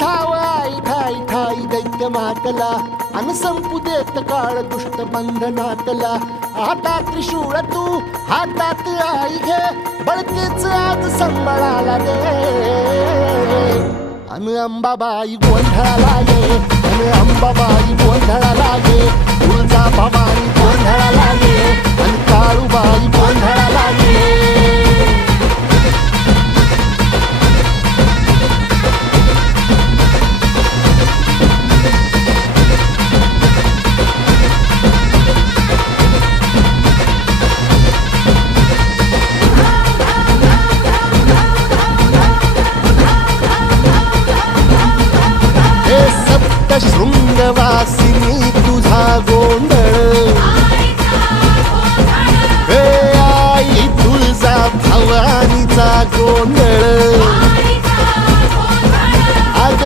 धाव आई ठाई ठाई दैत्य मातला अन संपू देत काळ दुष्ट बंधनातला हातात त्रिशूळ तू हातात आई घे बळकेच आज संबळाला दे अन अंबाबाई गोंधळाला ये अन अंबाबाई गोंधळाला ये तुळजा भवानी गोंधळाला ये अन काळूबाई गोंधळाला ये